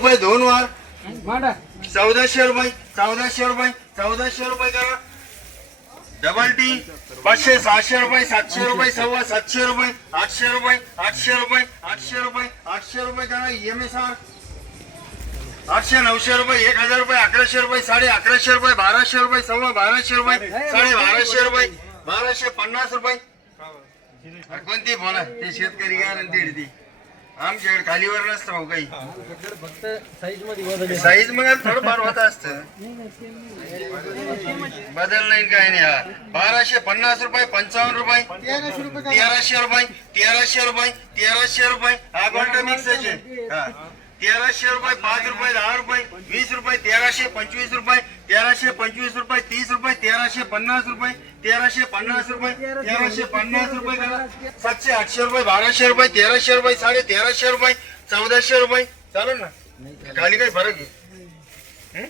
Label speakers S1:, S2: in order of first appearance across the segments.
S1: रुपये दोन वार.
S2: मांडा.
S1: चौदाशे रुपये चौदाशे रुपये चौदाशे रुपये करा. डबल टी पाचशे सहाशे रुपये सातशे रुपये सव्वा सातशे रुपये आठशे रुपये आठशे रुपये आठशे रुपये आठशे रुपये करा एम एस आर आठशे नऊशे रुपये एक हजार रुपये अकराशे रुपये साडे अकराशे रुपये बाराशे रुपये सव्वा बाराशे रुपये साडे बाराशे रुपये. बाराशे पन्नास रुपये. कोणती बोला ते शेतकरी गॅरंटी आमच्याकडे खालीवर नसतं भाऊ काही.
S2: फक्त साईजमध्ये बदल
S1: साईज मग थोडं फार होत असतं. बदल नाही काय नाही हा. बाराशे पन्नास रुपये पंचावन्न रुपये तेराशे रुपये तेराशे रुपये तेराशे रुपये हा गोल्ड मिक्स हा. तेराशे रुपये पाच रुपये दहा रुपये वीस रुपये तेराशे पंचवीस रुपये तेराशे पंचवीस रुपये तीस रुपये तेराशे पन्नास रुपये तेराशे पन्नास रुपये तेराशे पन्नास रुपये सातशे आठशे रुपये बाराशे रुपये तेराशे रुपये साडे तेराशे रुपये चौदाशे रुपये. चालेल ना? खाली काही फरक
S2: हा?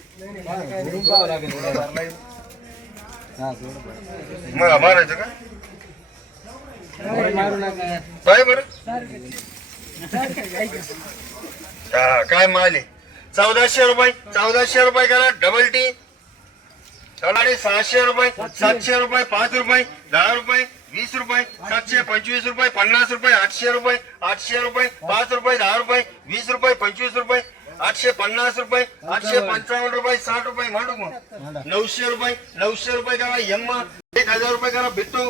S1: मग मारायचं का? काय बरं. हा काय माल? आहे चौदाशे रुपये चौदाशे रुपये करा डबल टी साडे सहाशे रुपये सातशे रुपये पाच रुपये दहा रुपये वीस रुपये सातशे पंचवीस रुपये पन्नास रुपये आठशे रुपये आठशे रुपये पाच रुपये दहा रुपये वीस रुपये पंचवीस रुपये आठशे पन्नास रुपये आठशे पंचावन्न रुपये साठ रुपये म्हणू मग. नऊशे रुपये नऊशे रुपये करा यम्मा एक हजार रुपये करा भेटतो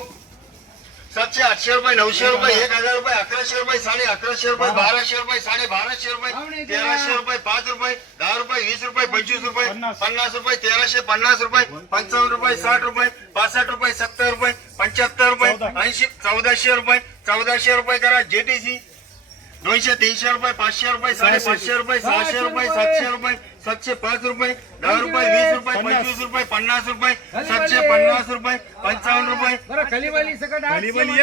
S1: सातशे आठशे रुपये नऊशे रुपये एक हजार रुपये अकराशे रुपये साडे अकराशे रुपये बाराशे रुपये साडे बाराशे रुपये तेराशे रुपये पाच रुपये दहा रुपये वीस रुपये पंचवीस रुपये पन्नास. रुपये तेराशे पन्नास रुपये पंचावन्न रुपये साठ रुपये पासष्ट रुपये सत्तर रुपये पंच्याहत्तर रुपये ऐंशी चौदाशे रुपये चौदाशे रुपये करा जेटीसी दोनशे तीनशे रुपये पाचशे रुपये साडेपाचशे रुपये सहाशे रुपये सातशे रुपये सातशे पाच रुपये दहा रुपये वीस रुपये पंचवीस रुपये पन्नास रुपये सातशे पन्नास रुपये पंचावन्न रुपये.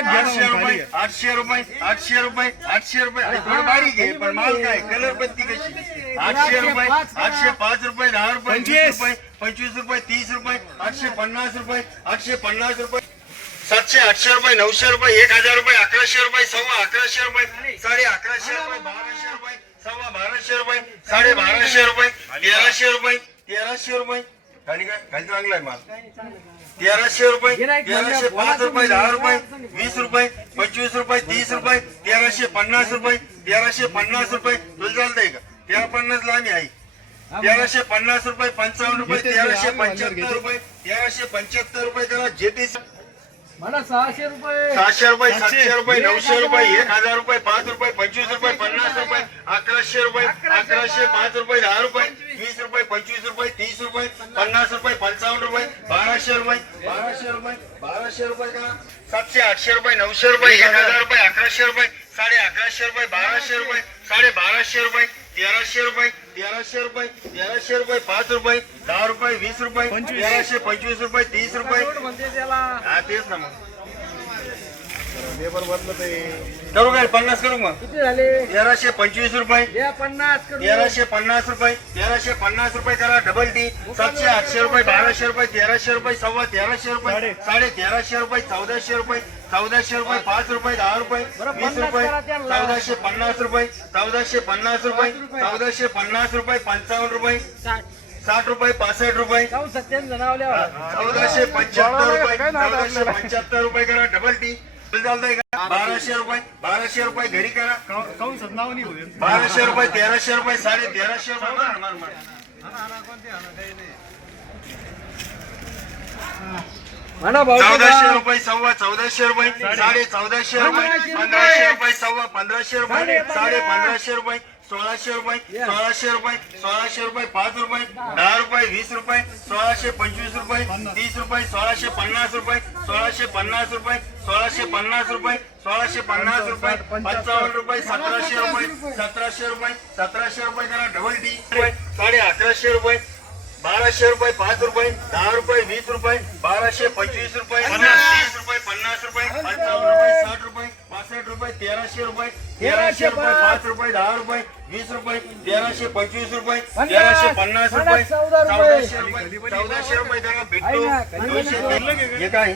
S1: आठशे रुपये. आठशे रुपये आठशे रुपये आठशे रुपये थोडं बारीक आहे पण माल काय? कलर पत्ती कशी? आठशे रुपये आठशे पाच रुपये दहा रुपये वीस रुपये पंचवीस रुपये तीस रुपये आठशे पन्नास रुपये आठशे पन्नास रुपये. सातशे आठशे रुपये नऊशे रुपये एक हजार रुपये अकराशे रुपये सव्वा अकराशे रुपये साडे अकराशे रुपये बाराशे रुपये सव्वा बाराशे रुपये साडे बाराशे रुपये तेराशे रुपये तेराशे रुपये. खाली काय? खाली चांगलाय माल. तेराशे रुपये तेराशे पाच रुपये दहा रुपये वीस रुपये पंचवीस रुपये तीस रुपये तेराशे पन्नास रुपये तेराशे पन्नास रुपये. तुला चालतंय का? तेरा पन्नास ला आम्ही आहे तेराशे पन्नास रुपये पंचावन्न रुपये तेराशे पंच्याहत्तर रुपये तेराशे पंच्याहत्तर रुपये त्याला जेटी
S2: मला सहाशे रुपये.
S1: सहाशे रुपये सातशे. रुपये नऊशे रुपये एक हजार रुपये पाच रुपये पंचवीस रुपये पन्नास रुपये अकराशे रुपये अकराशे पाच रुपये दहा रुपये वीस रुपये पंचवीस रुपये तीस रुपये पन्नास रुपये पंचावन्न रुपये बाराशे रुपये बाराशे रुपये बाराशे रुपये का? सातशे आठशे रुपये नऊशे रुपये एक हजार रुपये अकराशे रुपये साडे अकराशे रुपये बाराशे रुपये साडे बाराशे रुपये तेराशे रुपये तेराशे रुपये तेराशे रुपये पाच रुपये दहा रुपये वीस रुपये तेराशे पंचवीस रुपये तीस रुपये
S2: म्हणते त्याला
S1: हा करू काय? पन्नास करू मग?
S2: किती झाले?
S1: तेराशे पंचवीस रुपये.
S2: द्या पन्नास करून
S1: तेराशे पन्नास रुपये. तेराशे पन्नास रुपये करा डबल टी सातशे आठशे रुपये बाराशे रुपये तेराशे रुपये सव्वा तेराशे रुपये साडे तेराशे रुपये चौदाशे रुपये चौदाशे रुपये पाच रुपये दहा रुपये वीस रुपये चौदाशे पन्नास रुपये चौदाशे पन्नास रुपये चौदाशे पन्नास रुपये पंचावन्न रुपये
S2: साठ.
S1: रुपये पासष्ट रुपये.
S2: सत्यान
S1: चौदाशे पंच्याहत्तर रुपये चौदाशे पंच्याहत्तर रुपये करा डबल टी बाराशे रुपये बाराशे रुपये घरी करा. बाराशे रुपये तेराशे रुपये साडे तेराशे रुपये. मार, मार, मार.
S2: म्हणा भाऊ
S1: चौदाशे रुपये सव्वा चौदाशे रुपये साडे चौदाशे रुपये पंधराशे रुपये. सव्वा पंधराशे रुपये साडे पंधराशे रुपये. सोळाशे रुपये सोळाशे रुपये सोळाशे रुपये पाच रुपये दहा. रुपये वीस रुपये सोळाशे पंचवीस रुपये तीस रुपये सोळाशे पन्नास रुपये सोळाशे पन्नास रुपये सोळाशे पन्नास रुपये सोळाशे पन्नास रुपये पंचावन्न. रुपये सतराशे रुपये सतराशे रुपये सतराशे रुपये करा डबल डी साडे अकराशे रुपये बाराशे रुपये पाच रुपये दहा रुपये वीस रुपये बाराशे पंचवीस रुपये तीस रुपये पन्नास रुपये पंचावन्न तेराशे रुपये तेराशे रुपये पाच रुपये दहा रुपये वीस रुपये तेराशे पंचवीस रुपये तेराशे पन्नास रुपये
S2: चौदा रुपये.
S1: चौदाशे रुपये चौदाशे रुपये करा भेटतो. दोनशे हे काय?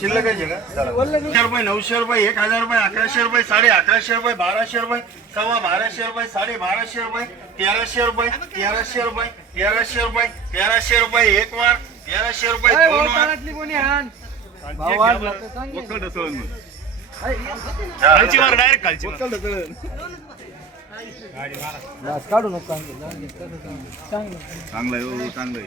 S1: शिल्लक आहे का? चला. नऊशे रुपये नऊशे रुपये एक हजार रुपये अकराशे रुपये साडे अकराशे रुपये बाराशे रुपये सव्वा बाराशे रुपये साडे बाराशे रुपये तेराशे रुपये तेराशे रुपये तेराशे रुपये तेराशे रुपये एक वार तेराशे रुपये दोन वार.
S2: कोणी हाण
S3: खालची मार डायरेक्ट खालची
S2: काढू नको.
S3: चांगलं आहे हो, चांगलं आहे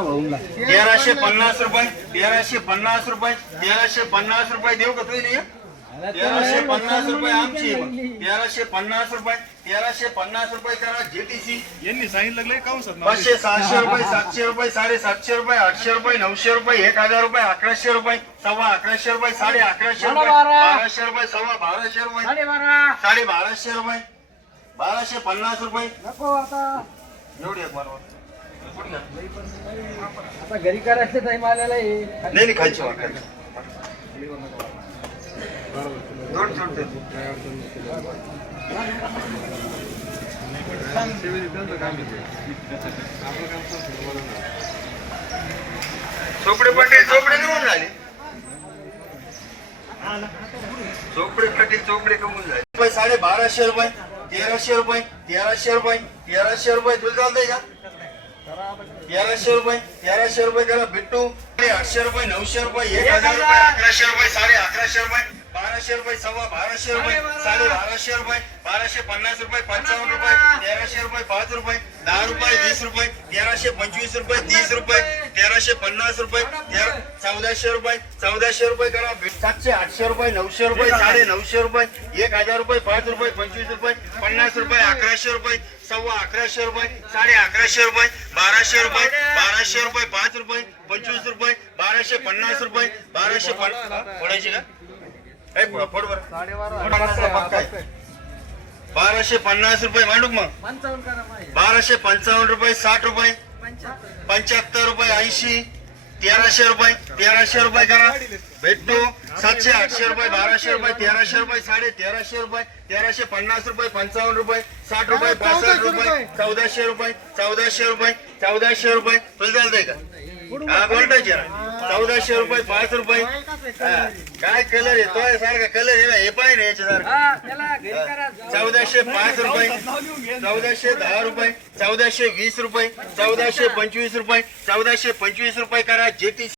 S2: भाऊला
S1: तेराशे पन्नास रुपये तेराशे पन्नास रुपये तेराशे पन्नास रुपये देऊ का तुम्ही तेराशे पन्नास रुपये आमची. तेराशे पन्नास रुपये तेराशे पन्नास रुपये करा जेटीसी
S3: यांनी सांगितलं लय काऊन सर
S1: पाचशे सहाशे रुपये सातशे रुपये साडेसातशे रुपये आठशे रुपये नऊशे रुपये एक हजार रुपये अकराशे रुपये सव्वा अकराशे रुपये साडे अकराशे रुपये
S2: बारा.
S1: बाराशे रुपये सव्वा बाराशे रुपये साडे बाराशे रुपये बाराशे पन्नास रुपये.
S2: नको आता.
S1: एवढी एक बरोबर?
S2: आता घरी करायचं नाही मालाला हे
S1: नाही नाही खायची वाट. चोपडे पाटील चोपडे कमून झाले. चोपडे पाटील चोपडे कमून झाले. साडे बाराशे रुपये तेराशे रुपये तेराशे रुपये तेराशे रुपये तुला चालतंय का? तेराशे रुपये तेराशे रुपये करा भेटू. आठशे रुपये नऊशे रुपये एक हजार रुपये अकराशे रुपये साडे अकराशे रुपये. बाराशे रुपये सव्वा बाराशे रुपये साडे बाराशे रुपये बाराशे पन्नास रुपये पंचावन्न रुपये तेराशे रुपये पाच रुपये दहा रुपये वीस रुपये तेराशे पंचवीस रुपये तीस रुपये तेराशे पन्नास रुपये तेरा चौदाशे रुपये चौदाशे रुपये करा. सातशे आठशे रुपये नऊशे रुपये साडे नऊशे रुपये एक हजार रुपये पाच रुपये पंचवीस रुपये पन्नास रुपये अकराशे रुपये सव्वा अकराशे रुपये साडे अकराशे रुपये बाराशे रुपये बाराशे रुपये पाच रुपये पंचवीस रुपये बाराशे पन्नास रुपये बाराशे पन्नास पडायची का? बाराशे पन्नास रुपये मांडू मग. बाराशे पंचावन्न रुपये साठ रुपये. पंच्याहत्तर. रुपये ऐंशी. तेराशे रुपये तेराशे रुपये करा. भेटतो. सातशे आठशे रुपये बाराशे रुपये तेराशे रुपये साडे तेराशे रुपये तेराशे पन्नास रुपये पंचावन्न रुपये साठ रुपये पासष्ट रुपये. चौदाशे रुपये चौदाशे रुपये चौदाशे रुपये. तुला चालतंय का? हा बोलताय चौदाशे रुपये पाच रुपये. हा, काय कलर येतोय सारखा कलर आहे ना हे पाहिजे ना याच्यासारखा. चौदाशे पाच रुपये. चौदाशे दहा रुपये. चौदाशे वीस रुपये. चौदाशे पंचवीस रुपये. चौदाशे पंचवीस रुपये करा. जेटीसी